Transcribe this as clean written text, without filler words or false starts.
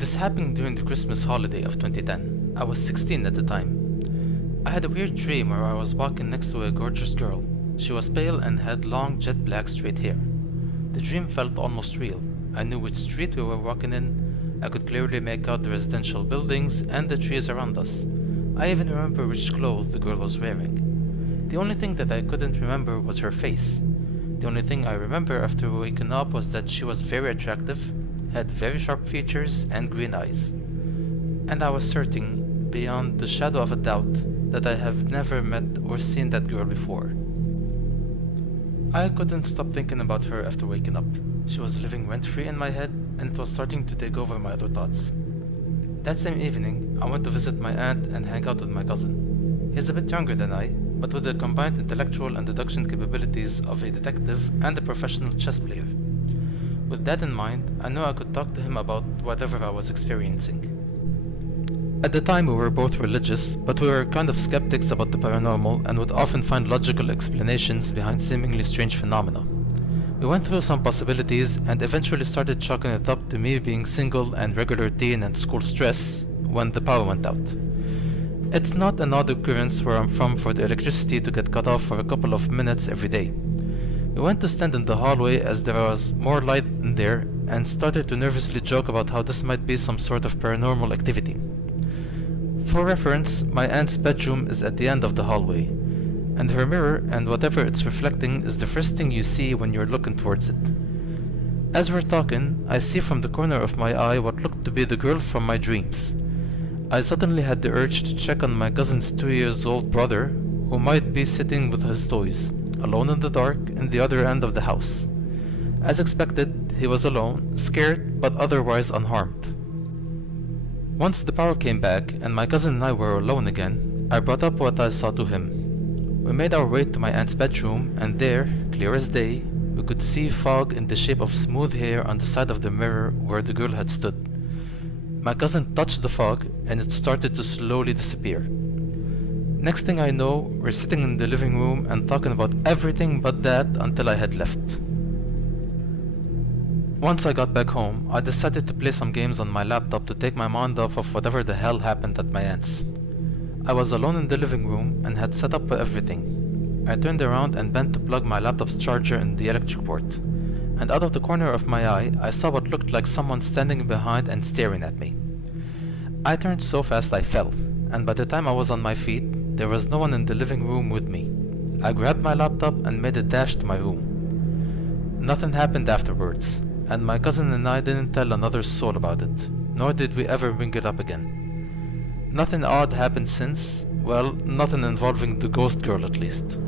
This happened during the Christmas holiday of 2010. I was 16 at the time. I had a weird dream where I was walking next to a gorgeous girl. She was pale and had long jet black straight hair. The dream felt almost real. I knew which street we were walking in. I could clearly make out the residential buildings and the trees around us. I even remember which clothes the girl was wearing. The only thing that I couldn't remember was her face. The only thing I remember after waking up was that she was very attractive, had very sharp features and green eyes. And I was certain, beyond the shadow of a doubt, that I have never met or seen that girl before. I couldn't stop thinking about her after waking up. She was living rent-free in my head, and it was starting to take over my other thoughts. That same evening, I went to visit my aunt and hang out with my cousin. He's a bit younger than I, but with the combined intellectual and deduction capabilities of a detective and a professional chess player. With that in mind, I knew I could talk to him about whatever I was experiencing. At the time we were both religious, but we were kind of skeptics about the paranormal and would often find logical explanations behind seemingly strange phenomena. We went through some possibilities and eventually started chalking it up to me being single and regular teen and school stress when the power went out. It's not an odd occurrence where I'm from for the electricity to get cut off for a couple of minutes every day. We went to stand in the hallway as there was more light in there and started to nervously joke about how this might be some sort of paranormal activity. For reference, my aunt's bedroom is at the end of the hallway, and her mirror and whatever it's reflecting is the first thing you see when you're looking towards it. As we're talking, I see from the corner of my eye what looked to be the girl from my dreams. I suddenly had the urge to check on my cousin's 2-year-old brother, who might be sitting with his toys, alone in the dark in the other end of the house. As expected, he was alone, scared but otherwise unharmed. Once the power came back and my cousin and I were alone again, I brought up what I saw to him. We made our way to my aunt's bedroom, and there, clear as day, we could see fog in the shape of smooth hair on the side of the mirror where the girl had stood. My cousin touched the fog and it started to slowly disappear. Next thing I know, we're sitting in the living room and talking about everything but that until I had left. Once I got back home, I decided to play some games on my laptop to take my mind off of whatever the hell happened at my aunt's. I was alone in the living room and had set up everything. I turned around and bent to plug my laptop's charger in the electric port, and out of the corner of my eye, I saw what looked like someone standing behind and staring at me. I turned so fast I fell, and by the time I was on my feet, there was no one in the living room with me. I grabbed my laptop and made a dash to my room. Nothing happened afterwards, and my cousin and I didn't tell another soul about it, nor did we ever bring it up again. Nothing odd happened since, well, nothing involving the ghost girl at least.